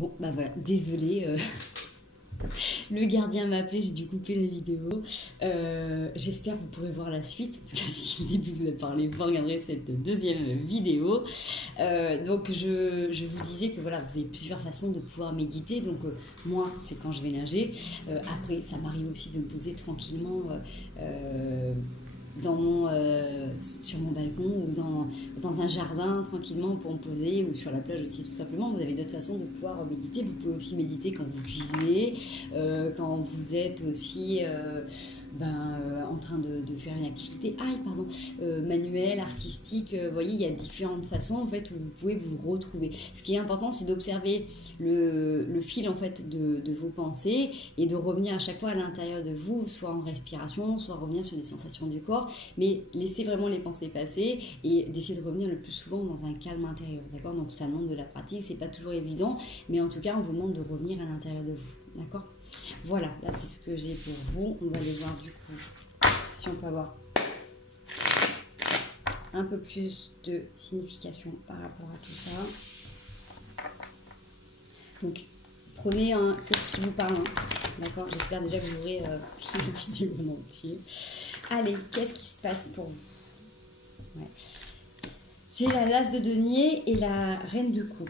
Bon, bah voilà, désolée, le gardien m'a appelé, j'ai dû couper la vidéo. J'espère que vous pourrez voir la suite. En tout cas, si au début vous avez parlé, vous regarderez cette deuxième vidéo. Donc, je vous disais que voilà, vous avez plusieurs façons de pouvoir méditer. Donc, moi, c'est quand je vais nager. Après, ça m'arrive aussi de me poser tranquillement sur mon balcon ou dans un jardin tranquillement pour me poser, ou sur la plage aussi tout simplement. Vous avez d'autres façons de pouvoir méditer. Vous pouvez aussi méditer quand vous cuisinez, quand vous êtes aussi en train de faire une activité manuelle, artistique. Vous voyez, il y a différentes façons en fait où vous pouvez vous retrouver. Ce qui est important, c'est d'observer le fil en fait de vos pensées et de revenir à chaque fois à l'intérieur de vous, soit en respiration, soit revenir sur des sensations du corps, mais laissez vraiment les pensées passer et d'essayer de revenir le plus souvent dans un calme intérieur, d'accord? Donc ça demande de la pratique, c'est pas toujours évident, mais en tout cas on vous demande de revenir à l'intérieur de vous, d'accord? Voilà, là c'est ce que j'ai pour vous. On va aller voir du coup si on peut avoir un peu plus de signification par rapport à tout ça. Donc prenez ce qui vous parle, d'accord? J'espère déjà que vous aurez une vidéo en entier. Allez, qu'est-ce qui se passe pour vous? J'ai la l'as de denier et la reine de coupe.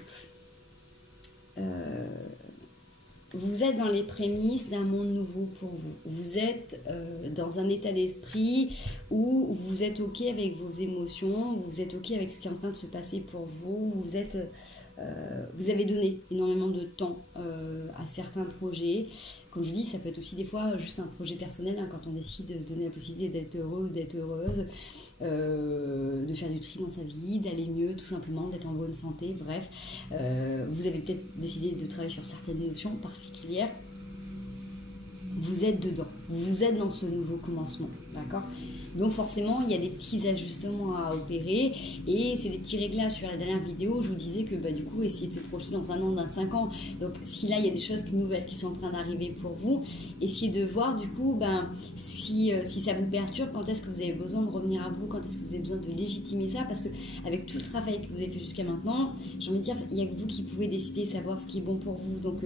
Vous êtes dans les prémices d'un monde nouveau pour vous. Vous êtes dans un état d'esprit où vous êtes OK avec vos émotions, vous êtes OK avec ce qui est en train de se passer pour vous. Vous avez donné énormément de temps à certains projets. Comme je dis, ça peut être aussi des fois juste un projet personnel, quand on décide de se donner la possibilité d'être heureux ou d'être heureuse, de faire du tri dans sa vie, d'aller mieux tout simplement, d'être en bonne santé, bref. Vous avez peut-être décidé de travailler sur certaines notions particulières. Vous êtes dedans, vous êtes dans ce nouveau commencement, d'accord? Donc forcément, il y a des petits ajustements à opérer et c'est des petits réglages. Sur la dernière vidéo, je vous disais que du coup, essayez de se projeter dans un an, dans 5 ans. Donc si là, il y a des choses nouvelles qui sont en train d'arriver pour vous, essayez de voir du coup si ça vous perturbe, quand est-ce que vous avez besoin de revenir à vous, quand est-ce que vous avez besoin de légitimer ça, parce qu'avec tout le travail que vous avez fait jusqu'à maintenant, j'ai envie de dire, il n'y a que vous qui pouvez décider, savoir ce qui est bon pour vous. Donc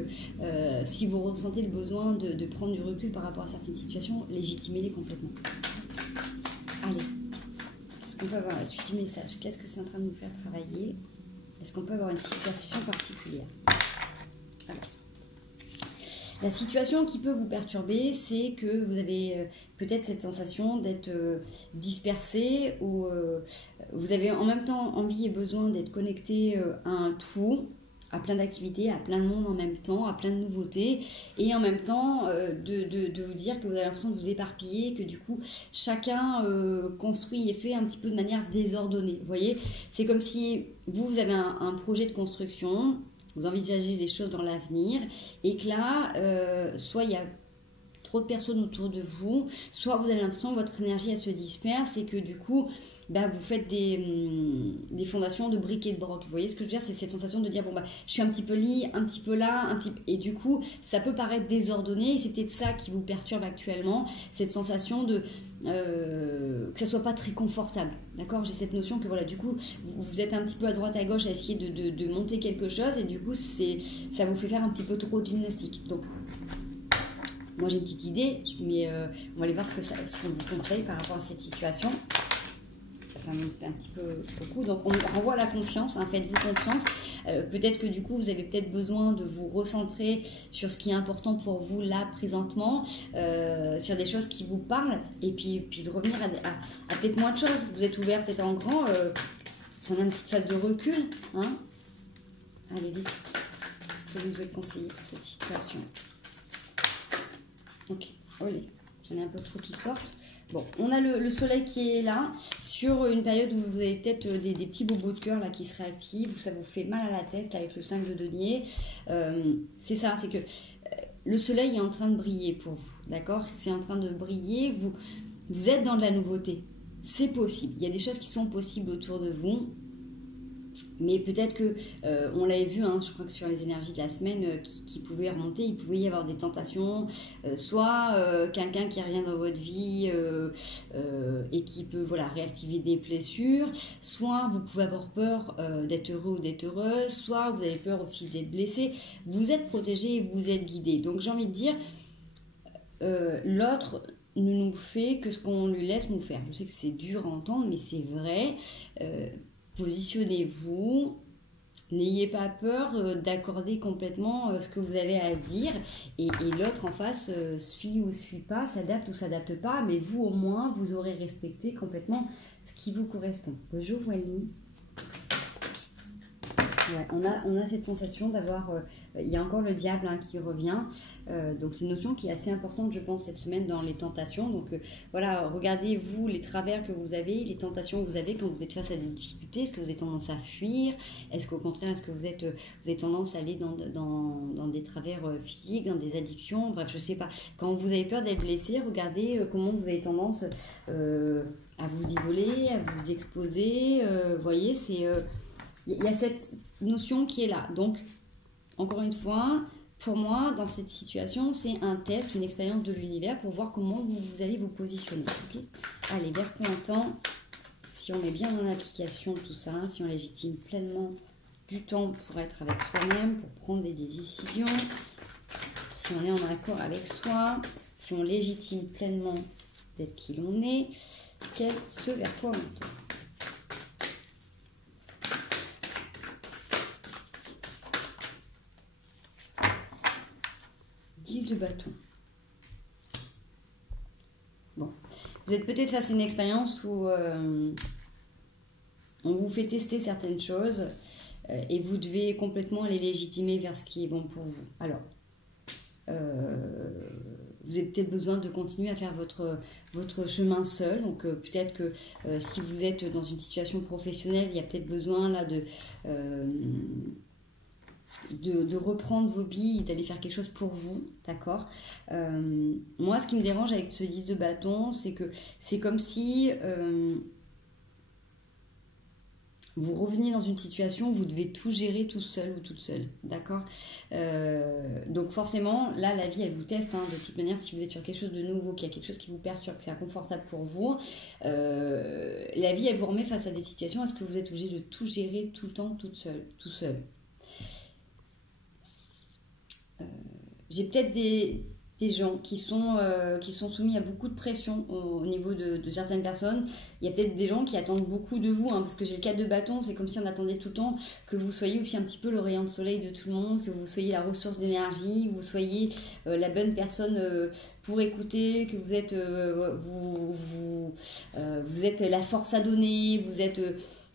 si vous ressentez le besoin de prendre du recul par rapport à certaines situations, légitimez-les complètement. Allez, est-ce qu'on peut avoir la suite du message? Qu'est-ce que c'est en train de nous faire travailler? Est-ce qu'on peut avoir une situation particulière? Alors, la situation qui peut vous perturber, c'est que vous avez peut-être cette sensation d'être dispersé, ou vous avez en même temps envie et besoin d'être connecté à un tout, à plein d'activités, à plein de monde en même temps, à plein de nouveautés, et en même temps de vous dire que vous avez l'impression de vous éparpiller, que du coup chacun construit et fait un petit peu de manière désordonnée. Vous voyez, c'est comme si vous avez un projet de construction, vous envisagez des choses dans l'avenir, et que là, soit il y a trop de personnes autour de vous, soit vous avez l'impression que votre énergie elle se disperse et que du coup vous faites des fondations de briques et de broc. Vous voyez ce que je veux dire? C'est cette sensation de dire je suis un petit peu lié, un petit peu là, et du coup ça peut paraître désordonné, et c'est peut-être ça qui vous perturbe actuellement, cette sensation de que ça soit pas très confortable, d'accord? J'ai cette notion que voilà, du coup vous êtes un petit peu à droite à gauche à essayer de monter quelque chose, et du coup ça vous fait faire un petit peu trop de gymnastique. Donc moi j'ai une petite idée, mais on va aller voir ce qu'on vous conseille par rapport à cette situation. Ça fait un petit peu beaucoup, donc on renvoie à la confiance, faites-vous confiance. Peut-être que du coup vous avez peut-être besoin de vous recentrer sur ce qui est important pour vous là présentement, sur des choses qui vous parlent, et puis de revenir à peut-être moins de choses. Vous êtes ouvert peut-être en grand, prenez une petite phase de recul, Allez vite, qu'est-ce que vous avez conseillé pour cette situation? Ok, allez, j'en ai un peu trop qui sortent. Bon, on a le soleil qui est là, sur une période où vous avez peut-être des petits bobos de cœur là qui se réactivent, où ça vous fait mal à la tête avec le 5 de denier. C'est ça, c'est que le soleil est en train de briller pour vous, d'accord? C'est en train de briller, vous êtes dans de la nouveauté. C'est possible, il y a des choses qui sont possibles autour de vous. Mais peut-être que, on l'avait vu, hein, je crois que sur les énergies de la semaine qui pouvaient remonter, il pouvait y avoir des tentations, soit quelqu'un qui revient dans votre vie et qui peut voilà, réactiver des blessures, soit vous pouvez avoir peur d'être heureux ou d'être heureuse, soit vous avez peur aussi d'être blessé. Vous êtes protégé et vous êtes guidé. Donc j'ai envie de dire, l'autre ne nous fait que ce qu'on lui laisse nous faire. Je sais que c'est dur à entendre, mais c'est vrai. Positionnez-vous, n'ayez pas peur d'accorder complètement ce que vous avez à dire et l'autre en face suit ou suit pas, s'adapte ou s'adapte pas, mais vous au moins vous aurez respecté complètement ce qui vous correspond. Bonjour Wally. Ouais, on a cette sensation d'avoir, il y a encore le diable hein, qui revient, donc c'est une notion qui est assez importante je pense cette semaine dans les tentations, donc voilà, regardez vous les travers que vous avez, les tentations que vous avez quand vous êtes face à des difficultés, est-ce que vous avez tendance à fuir, est-ce qu'au contraire, est-ce que vous avez tendance à aller dans des travers physiques, dans des addictions, bref je sais pas, quand vous avez peur d'être blessé, regardez comment vous avez tendance à vous isoler, à vous exposer, voyez c'est... Il y a cette notion qui est là. Donc, encore une fois, pour moi, dans cette situation, c'est un test, une expérience de l'univers pour voir comment vous allez vous positionner. Okay, allez, vers quoi on tend, si on met bien en application tout ça, si on légitime pleinement du temps pour être avec soi-même, pour prendre des décisions, si on est en accord avec soi, si on légitime pleinement d'être qui l'on est, ce vers quoi on tend. 10 de bâton. Bon, vous êtes peut-être face à une expérience où on vous fait tester certaines choses et vous devez complètement les légitimer vers ce qui est bon pour vous. Alors, vous avez peut-être besoin de continuer à faire votre chemin seul. Donc peut-être que si vous êtes dans une situation professionnelle, il y a peut-être besoin là de reprendre vos billes, d'aller faire quelque chose pour vous, d'accord. Moi, ce qui me dérange avec ce 10 de bâton, c'est que c'est comme si vous revenez dans une situation où vous devez tout gérer tout seul ou toute seule, d'accord. Donc forcément, là, la vie, elle vous teste, hein, de toute manière, si vous êtes sur quelque chose de nouveau, qu'il y a quelque chose qui vous perturbe, qui est inconfortable pour vous, la vie, elle vous remet face à des situations, est-ce que vous êtes obligé de tout gérer tout le temps, toute seule, tout seul. J'ai peut-être des gens qui sont soumis à beaucoup de pression au niveau de certaines personnes. Il y a peut-être des gens qui attendent beaucoup de vous, hein, parce que j'ai le 4 de bâton, c'est comme si on attendait tout le temps que vous soyez aussi un petit peu le rayon de soleil de tout le monde, que vous soyez la ressource d'énergie, que vous soyez la bonne personne pour écouter, que vous êtes, vous êtes la force à donner, vous êtes...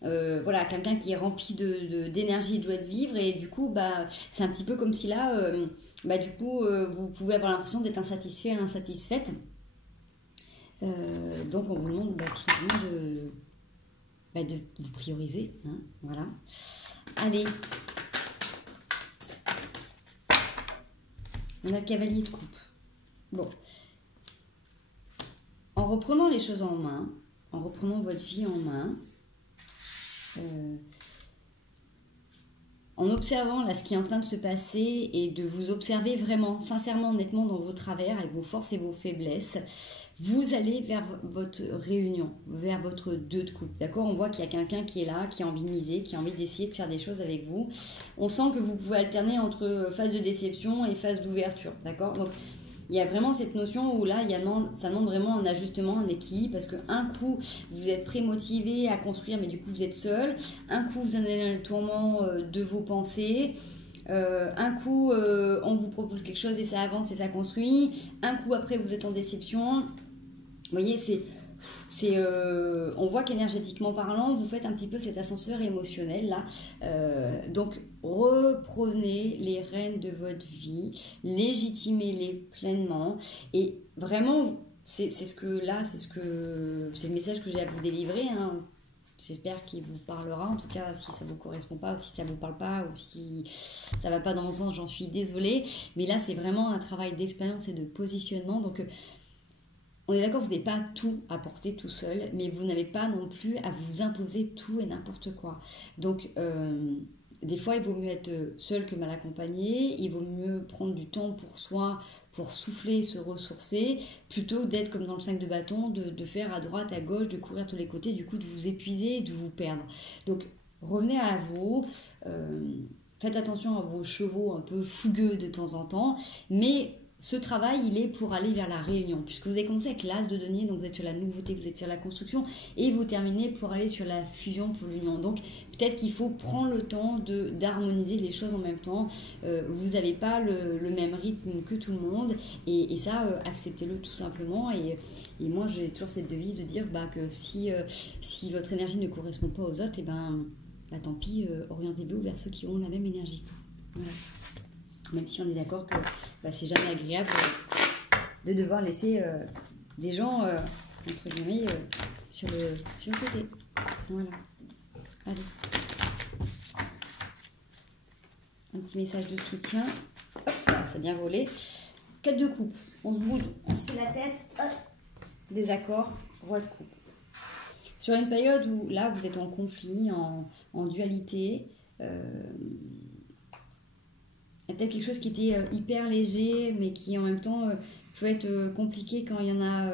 voilà, quelqu'un qui est rempli d'énergie et de joie de vivre, et du coup c'est un petit peu comme si là du coup vous pouvez avoir l'impression d'être insatisfait, insatisfaite, donc on vous demande tout simplement de vous prioriser, hein, voilà. Allez, on a le cavalier de coupe. Bon, en reprenant les choses en main, en reprenant votre vie en main, en observant là ce qui est en train de se passer et de vous observer vraiment, sincèrement, honnêtement dans vos travers, avec vos forces et vos faiblesses, vous allez vers votre réunion, vers votre 2 de coupe, d'accord. On voit qu'il y a quelqu'un qui est là, qui a envie de miser, qui a envie d'essayer de faire des choses avec vous. On sent que vous pouvez alterner entre phase de déception et phase d'ouverture, d'accord. Donc il y a vraiment cette notion où là, ça demande vraiment un ajustement, un équilibre, parce qu'un coup, vous êtes pré-motivé à construire, mais du coup, vous êtes seul. Un coup, vous en êtes dans le tourment de vos pensées. Un coup, on vous propose quelque chose et ça avance et ça construit. Un coup, après, vous êtes en déception. Vous voyez, on voit qu'énergétiquement parlant, vous faites un petit peu cet ascenseur émotionnel là. Donc, reprenez les rênes de votre vie, légitimez-les pleinement. Et vraiment, c'est le message que j'ai à vous délivrer, hein. J'espère qu'il vous parlera. En tout cas, si ça ne vous correspond pas, ou si ça ne vous parle pas, ou si ça ne va pas dans mon sens, j'en suis désolée. Mais là, c'est vraiment un travail d'expérience et de positionnement. Donc, on est d'accord, vous n'avez pas tout à porter tout seul, mais vous n'avez pas non plus à vous imposer tout et n'importe quoi. Donc, des fois, il vaut mieux être seul que mal accompagné. Il vaut mieux prendre du temps pour soi, pour souffler, se ressourcer, plutôt d'être comme dans le 5 de bâton, de faire à droite, à gauche, de courir tous les côtés, du coup de vous épuiser et de vous perdre. Donc, revenez à vous. Faites attention à vos chevaux un peu fougueux de temps en temps, mais ce travail, il est pour aller vers la réunion, puisque vous avez commencé avec l'as de denier, donc vous êtes sur la nouveauté, vous êtes sur la construction, et vous terminez pour aller sur la fusion pour l'union. Donc peut-être qu'il faut prendre le temps d'harmoniser les choses en même temps. Vous n'avez pas le même rythme que tout le monde, et ça, acceptez-le tout simplement. Et moi, j'ai toujours cette devise de dire que si votre énergie ne correspond pas aux autres, et tant pis, orientez-vous vers ceux qui ont la même énergie. Voilà. Même si on est d'accord que c'est jamais agréable de devoir laisser des gens, entre guillemets, sur le côté. Voilà. Allez. Un petit message de soutien. Hop, ça a bien volé. 4 de coupe. On se boude. On se fait la tête. Hop. Désaccord. Roi de coupe. Sur une période où, là, vous êtes en conflit, en dualité, il y a peut-être quelque chose qui était hyper léger, mais qui en même temps peut être compliqué quand il y en a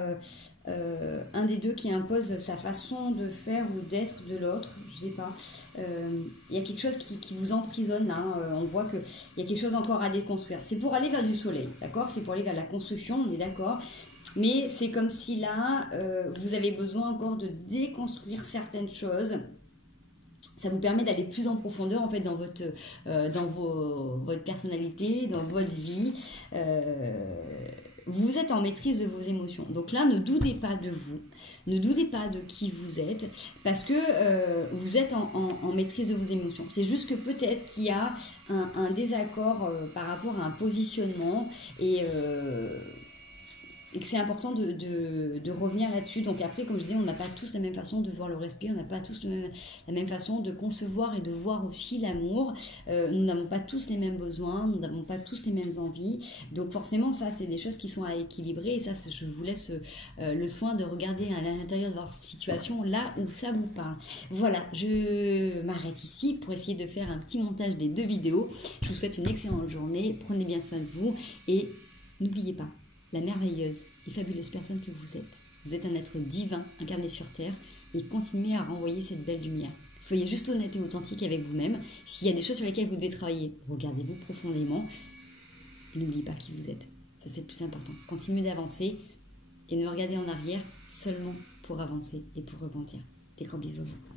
un des deux qui impose sa façon de faire ou d'être de l'autre, je sais pas. Il y a quelque chose qui vous emprisonne là, on voit qu'il y a quelque chose encore à déconstruire. C'est pour aller vers du soleil, d'accord? C'est pour aller vers la construction, on est d'accord. Mais c'est comme si là, vous avez besoin encore de déconstruire certaines choses. Ça vous permet d'aller plus en profondeur en fait dans votre personnalité, dans votre vie. Vous êtes en maîtrise de vos émotions. Donc là, ne doutez pas de vous, ne doutez pas de qui vous êtes, parce que vous êtes en maîtrise de vos émotions. C'est juste que peut-être qu'il y a un désaccord par rapport à un positionnement et que c'est important de revenir là-dessus. Donc après, comme je disais, on n'a pas tous la même façon de voir le respect, on n'a pas tous la même façon de concevoir et de voir aussi l'amour. Nous n'avons pas tous les mêmes besoins, nous n'avons pas tous les mêmes envies. Donc forcément, ça, c'est des choses qui sont à équilibrer. Et ça, je vous laisse le soin de regarder à l'intérieur de votre situation, là où ça vous parle. Voilà, je m'arrête ici pour essayer de faire un petit montage des 2 vidéos. Je vous souhaite une excellente journée. Prenez bien soin de vous et n'oubliez pas, la merveilleuse et fabuleuse personne que vous êtes. Vous êtes un être divin incarné sur Terre et continuez à renvoyer cette belle lumière. Soyez juste honnête et authentique avec vous-même. S'il y a des choses sur lesquelles vous devez travailler, regardez-vous profondément et n'oubliez pas qui vous êtes. Ça, c'est le plus important. Continuez d'avancer et ne regardez en arrière seulement pour avancer et pour rebondir. Des gros bisous à vous.